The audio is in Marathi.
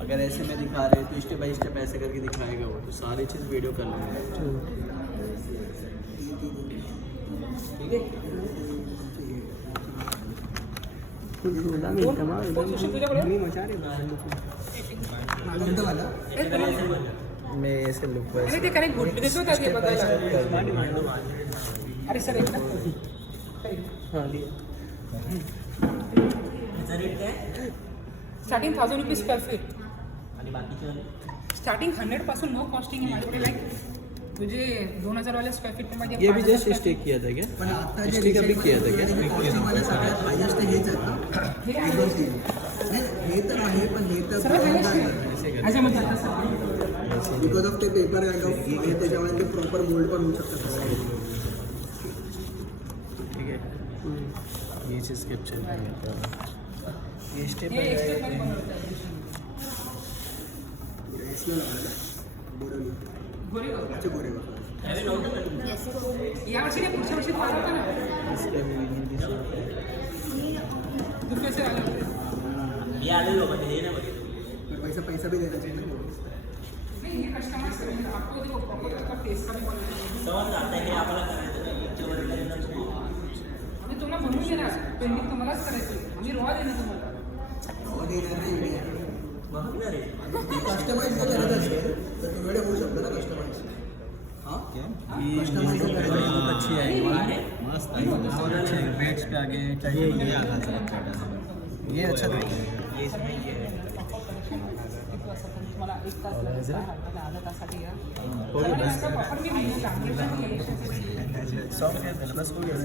अगर ऐसे में दिखा रहे तो स्टेप बाई स्टेप ऐसे करके दिखाएगा वो, तो सारी चीज़ वीडियो कर लेंगे। ठीक है। मैं ऐसे लुक अरे ते करेक्ट गुड देतो का ते बघायला अरे सर एक हाँ स्टार्टिंग 1000 रुपीज स्क्वेअर फीट आणि बाकीचे स्टार्टिंग 100 पासून नो कॉस्टिंग आहे माझ्याकडे लाईक म्हणजे 2000 वाले स्क्वेअर फीट मध्ये ये भी जस्ट स्टिक किया था क्या? पण आता स्टिक अभी किया था क्या? मला सगळ्यात हायेस्ट हेच आहे ना हे तर आहे पण हे तर ह्याच्यामध्ये बिकॉज ऑफ ते पेपर काइंड ऑफ हे त्याच्यामुळे ते प्रॉपर मोल्ड पण होऊ शकतात ठीक है। ये चीज़ कैप्चर करता है। ये स्टेप हे स्टेप मध्ये बोडवली गोरेगाव अच्छा गोरेगाव या वर्षी नाही पुढच्या वर्षी पास होता ना इसका भी हिंदी से दुसरे से आलं ये आलेलो पण हे नाही बघितलं। पैसा भी देना चाहिए नहीं ये कस्टमर से आपको देखो प्रॉपर उसका टेस्ट का भी बनवून समज आता है की आपल्याला करायचं नाही, याच्यावर करायचं नाही। आम्ही तुम्हाला बनवून देणार पेंटिंग तुम्हालाच करायची आम्ही रॉ देणार तुम्हाला बघणार आहे कस्टमाइज जर करत असेल तर तुमच्याकडे होऊ शकतं ना कस्टमाइज हाँ ये बहुत अच्छी है, मस्त है, बहुत अच्छे बेड्स पे आगे चाहिए ये अच्छा लगेगा। ये इसमें ये है तुम्हाला एक तास अर्धा तासाठी या थोड़ी बस प्रॉपर मी नाही सांगितलं सॉफ्ट है, बस हो गया।